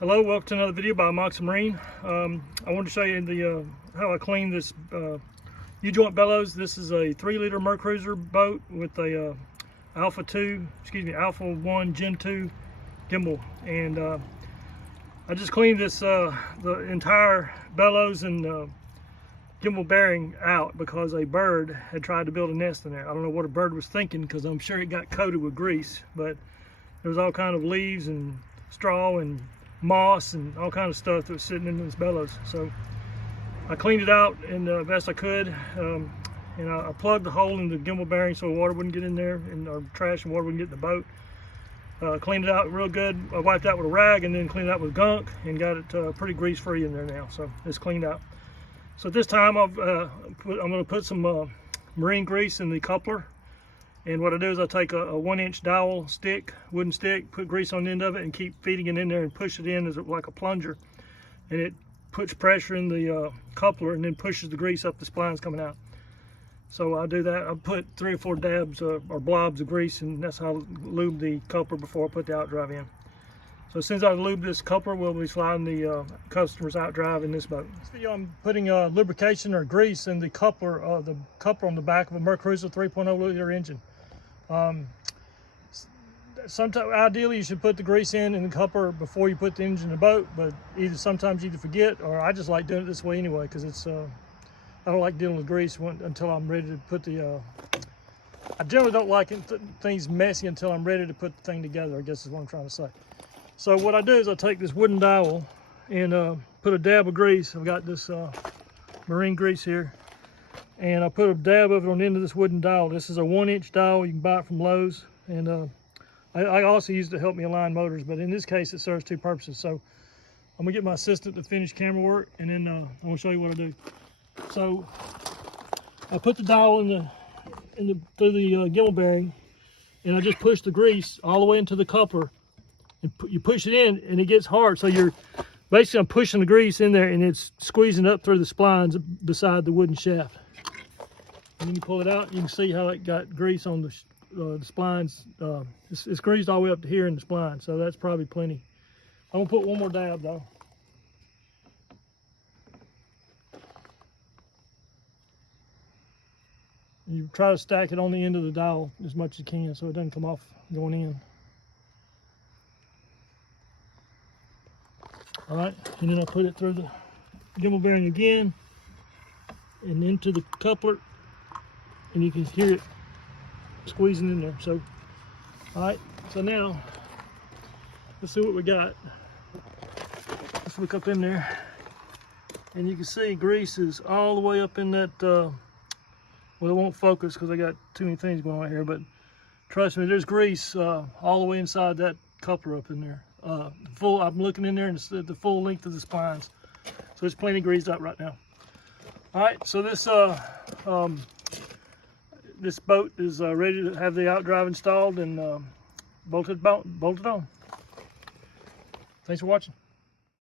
Hello, welcome to another video by Moxie Marine. I wanted to show you the how I clean this U-joint bellows. This is a 3-liter Mercruiser boat with a Alpha 1 Gen 2 gimbal, and I just cleaned this the entire bellows and gimbal bearing out because a bird had tried to build a nest in there. I don't know what a bird was thinking, because I'm sure it got coated with grease, but there was all kind of leaves and straw and moss and all kind of stuff that was sitting in this bellows. So I cleaned it out in the best I could, and I plugged the hole in the gimbal bearing so water wouldn't get in there, and our trash and water wouldn't get in the boat. Cleaned it out real good. I wiped out with a rag and then cleaned it out with gunk and got it pretty grease free in there now, so it's cleaned out. So at this time I'm going to put some marine grease in the coupler. And what I do is I take a 1-inch dowel stick, wooden stick, put grease on the end of it and keep feeding it in there and push it in as like a plunger. And it puts pressure in the coupler and then pushes the grease up the splines coming out. So I do that. I put 3 or 4 dabs or blobs of grease, and that's how I lube the coupler before I put the outdrive in. So as soon as I lube this coupler, we'll be sliding the customer's outdrive in this boat. In this video I'm putting lubrication or grease in the coupler on the back of a Mercruiser 3.0 liter engine. Sometimes, ideally, you should put the grease in the coupler before you put the engine in the boat, but sometimes you forget, or I just like doing it this way anyway, because it's I don't like dealing with grease until I'm ready to put the I generally don't like things messy until I'm ready to put the thing together, I guess is what I'm trying to say. So what I do is I take this wooden dowel and put a dab of grease. I've got this marine grease here, and I put a dab of it on the end of this wooden dowel. This is a 1-inch dowel. You can buy it from Lowe's, and I also use it to help me align motors, but in this case it serves 2 purposes. So I'm gonna get my assistant to finish camera work, and then I'm gonna show you what I do. So I put the dowel through the gimbal bearing, and I just push the grease all the way into the coupler, and you push it in, and it gets hard. So I'm pushing the grease in there, and it's squeezing up through the splines beside the wooden shaft. And then you pull it out, you can see how it got grease on the splines. It's greased all the way up to here in the spline, so that's probably plenty. I'm gonna put one more dab though. And you try to stack it on the end of the dowel as much as you can so it doesn't come off going in. All right, and then I'll put it through the gimbal bearing again and into the coupler, and you can hear it squeezing in there. So, all right, so now let's see what we got. Let's look up in there, and you can see grease is all the way up in that, well, it won't focus because I got too many things going on here, but trust me, there's grease all the way inside that coupler up in there. I'm looking in there and it's the full length of the splines, so it's plenty greased up right now. All right, so this boat is ready to have the outdrive installed and bolted on. Thanks for watching.